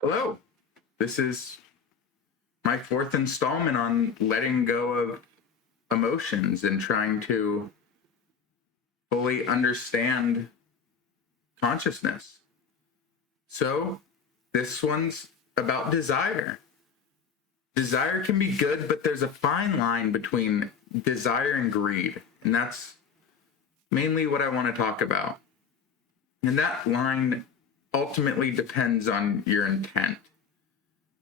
Hello. This is my fourth installment on letting go of emotions and trying to fully understand consciousness. So, this one's about desire. Desire can be good, but there's a fine line between desire and greed. And that's mainly what I want to talk about. And that line ultimately depends on your intent.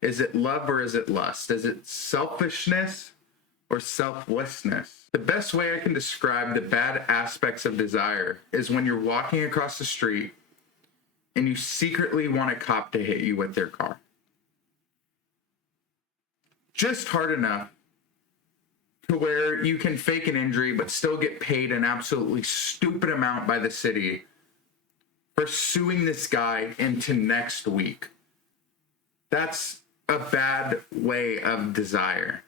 Is it love or is it lust? Is it selfishness or selflessness? The best way I can describe the bad aspects of desire is when you're walking across the street and you secretly want a cop to hit you with their car. Just hard enough to where you can fake an injury but still get paid an absolutely stupid amount by the city for suing this guy into next week. That's a bad way of desire.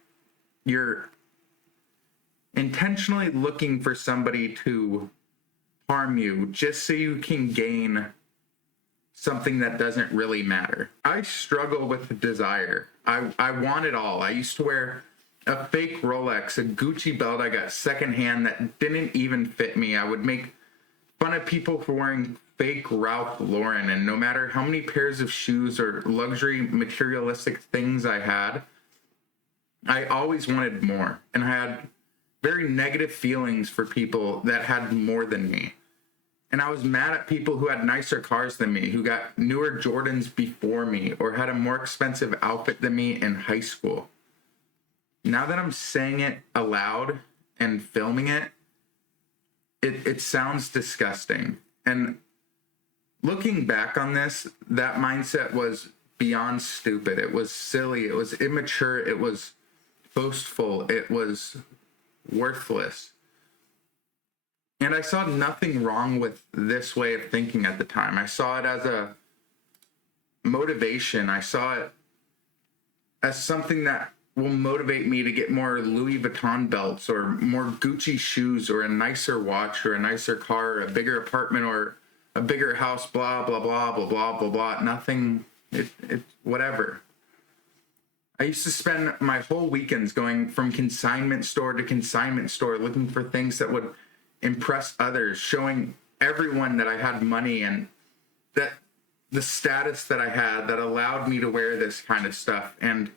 You're intentionally looking for somebody to harm you just so you can gain something that doesn't really matter. I struggle with desire. I want it all. I used to wear a fake Rolex, a Gucci belt I got secondhand that didn't even fit me. I would make fun of people for wearing fake Ralph Lauren, and no matter how many pairs of shoes or luxury materialistic things I had, I always wanted more. And I had very negative feelings for people that had more than me. And I was mad at people who had nicer cars than me, who got newer Jordans before me, or had a more expensive outfit than me in high school. Now that I'm saying it aloud and filming it, it sounds disgusting. And looking back on this, that mindset was beyond stupid. It was silly. It was immature. It was boastful. It was worthless. And I saw nothing wrong with this way of thinking at the time. I saw it as a motivation. I saw it as something that will motivate me to get more Louis Vuitton belts or more Gucci shoes or a nicer watch or a nicer car or a bigger apartment or a bigger house, blah, blah, blah, blah, blah, blah, blah. Nothing, whatever. I used to spend my whole weekends going from consignment store to consignment store looking for things that would impress others, showing everyone that I had money and that the status that I had that allowed me to wear this kind of stuff. And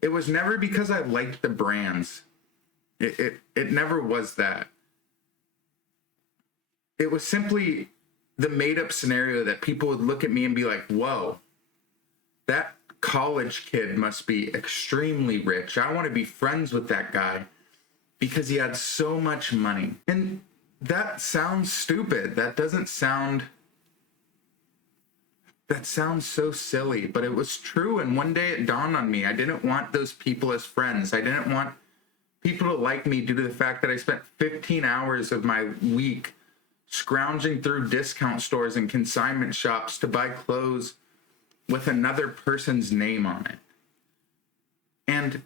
it was never because I liked the brands. It never was that. It was simply the made-up scenario that people would look at me and be like, whoa, that college kid must be extremely rich. I want to be friends with that guy because he had so much money. And that sounds stupid. That sounds so silly, but it was true. And one day it dawned on me, I didn't want those people as friends. I didn't want people to like me due to the fact that I spent 15 hours of my week scrounging through discount stores and consignment shops to buy clothes with another person's name on it. And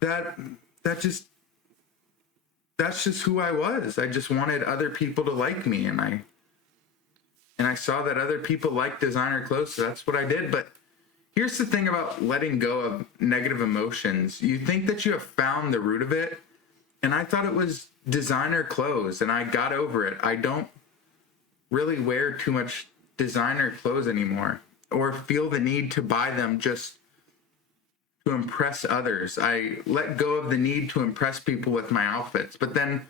that's just who I was. I just wanted other people to like me, and I saw that other people liked designer clothes, so that's what I did. But here's the thing about letting go of negative emotions. You think that you have found the root of it, and I thought it was designer clothes, and I got over it. I don't really wear too much designer clothes anymore or feel the need to buy them just to impress others. I let go of the need to impress people with my outfits. But then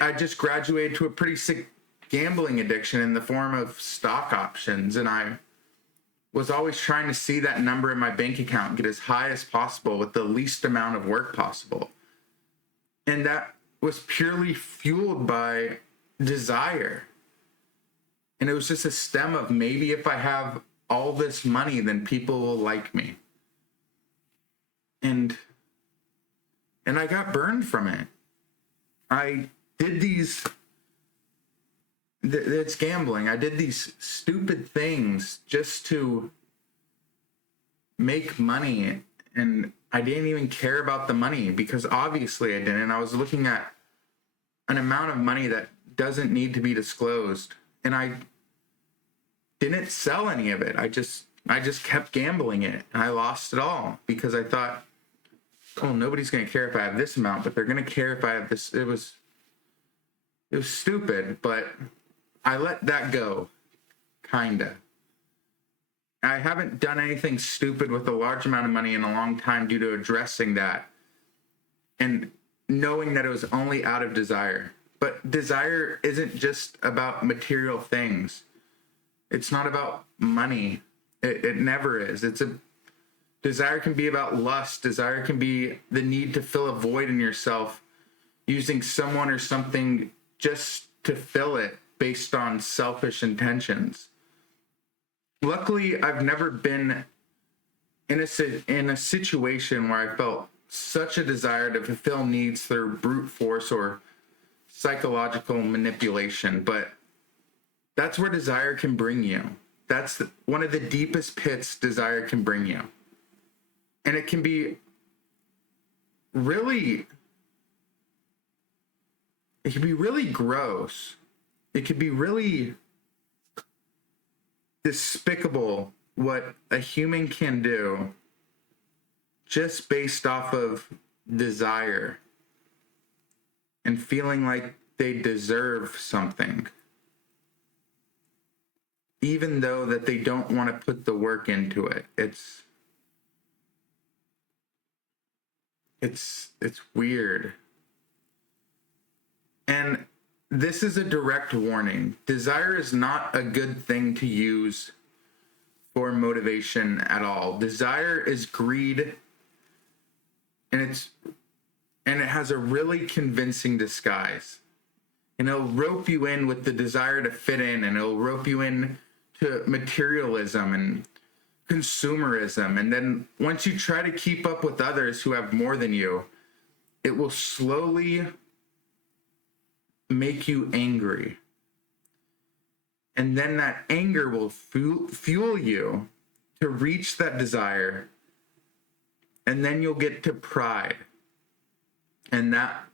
I just graduated to a pretty sick gambling addiction in the form of stock options. And I was always trying to see that number in my bank account get as high as possible with the least amount of work possible. And that was purely fueled by desire. And it was just a stem of maybe if I have all this money, then people will like me. And I got burned from it. I did it's gambling. I did these stupid things just to make money, and I didn't even care about the money because obviously I didn't. I was looking at an amount of money that doesn't need to be disclosed, and I didn't sell any of it. I just kept gambling it, and I lost it all because I thought, oh, nobody's going to care if I have this amount, but they're going to care if I have this. It was stupid, but I let that go, kinda. I haven't done anything stupid with a large amount of money in a long time due to addressing that and knowing that it was only out of desire. But desire isn't just about material things. It's not about money. It never is. Desire can be about lust. Desire can be the need to fill a void in yourself using someone or something just to fill it based on selfish intentions. Luckily, I've never been in a situation where I felt such a desire to fulfill needs through brute force or psychological manipulation, but that's where desire can bring you. That's one of the deepest pits desire can bring you. And it can be really gross. It could be really despicable what a human can do just based off of desire and feeling like they deserve something, even though that they don't want to put the work into it. It's weird. And this is a direct warning. Desire is not a good thing to use for motivation at all. Desire is greed, and it has a really convincing disguise. And it'll rope you in with the desire to fit in, and it'll rope you in to materialism and consumerism. And then once you try to keep up with others who have more than you, it will slowly make you angry. And then that anger will fuel you to reach that desire. And then you'll get to pride. And that's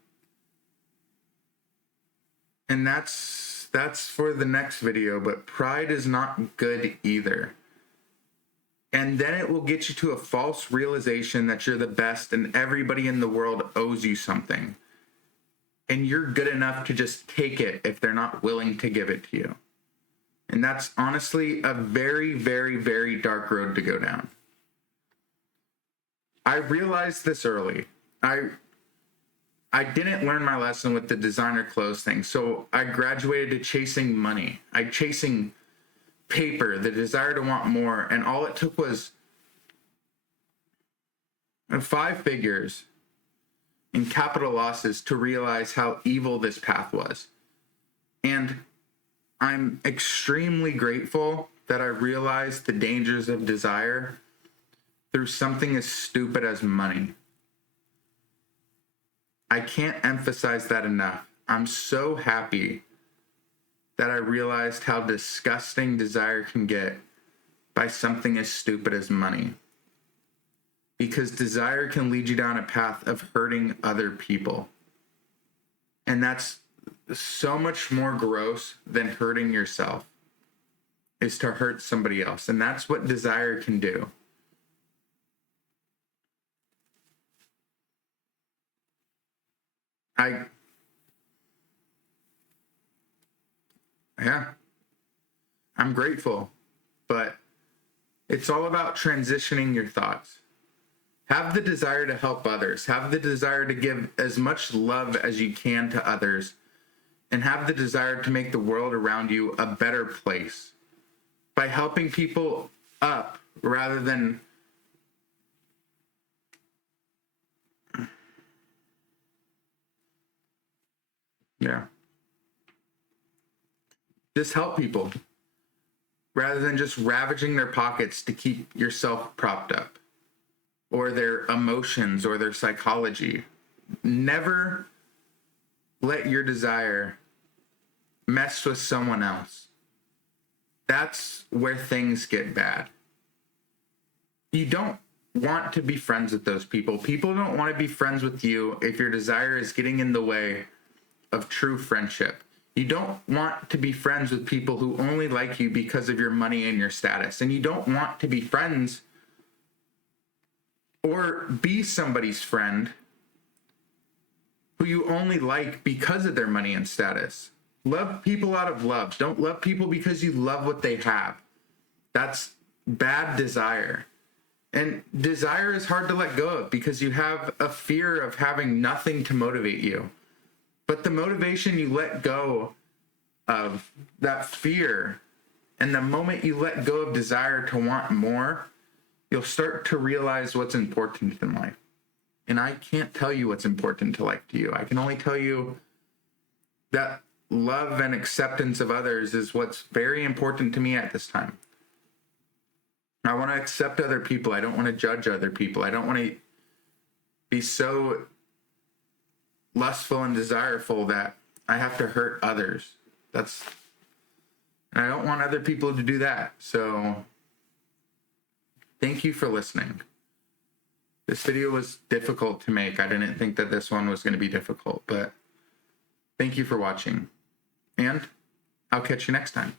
for the next video, but pride is not good either. And then it will get you to a false realization that you're the best and everybody in the world owes you something. And you're good enough to just take it if they're not willing to give it to you. And that's honestly a very, very, very dark road to go down. I realized this early. I didn't learn my lesson with the designer clothes thing, so I graduated to chasing money. Chasing paper, the desire to want more, and all it took was 5 figures in capital losses to realize how evil this path was. And I'm extremely grateful that I realized the dangers of desire through something as stupid as money. I can't emphasize that enough. I'm so happy that I realized how disgusting desire can get by something as stupid as money. Because desire can lead you down a path of hurting other people. And that's so much more gross than hurting yourself, is to hurt somebody else. And that's what desire can do. I'm grateful, but it's all about transitioning your thoughts. Have the desire to help others. Have the desire to give as much love as you can to others. And have the desire to make the world around you a better place by helping people up rather than just help people rather than just ravaging their pockets to keep yourself propped up, or their emotions or their psychology. Never let your desire mess with someone else. That's where things get bad. You don't want to be friends with those people. People don't want to be friends with you if your desire is getting in the way of true friendship. You don't want to be friends with people who only like you because of your money and your status. And you don't want to be friends or be somebody's friend who you only like because of their money and status. Love people out of love. Don't love people because you love what they have. That's bad desire. And desire is hard to let go of because you have a fear of having nothing to motivate you. But the motivation you let go of, that fear, and the moment you let go of desire to want more, you'll start to realize what's important in life. And I can't tell you what's important to life to you. I can only tell you that love and acceptance of others is what's very important to me at this time. I want to accept other people. I don't want to judge other people. I don't want to be so lustful and desireful that I have to hurt others. And I don't want other people to do that. So thank you for listening. This video was difficult to make. I didn't think that this one was going to be difficult, but thank you for watching. And I'll catch you next time.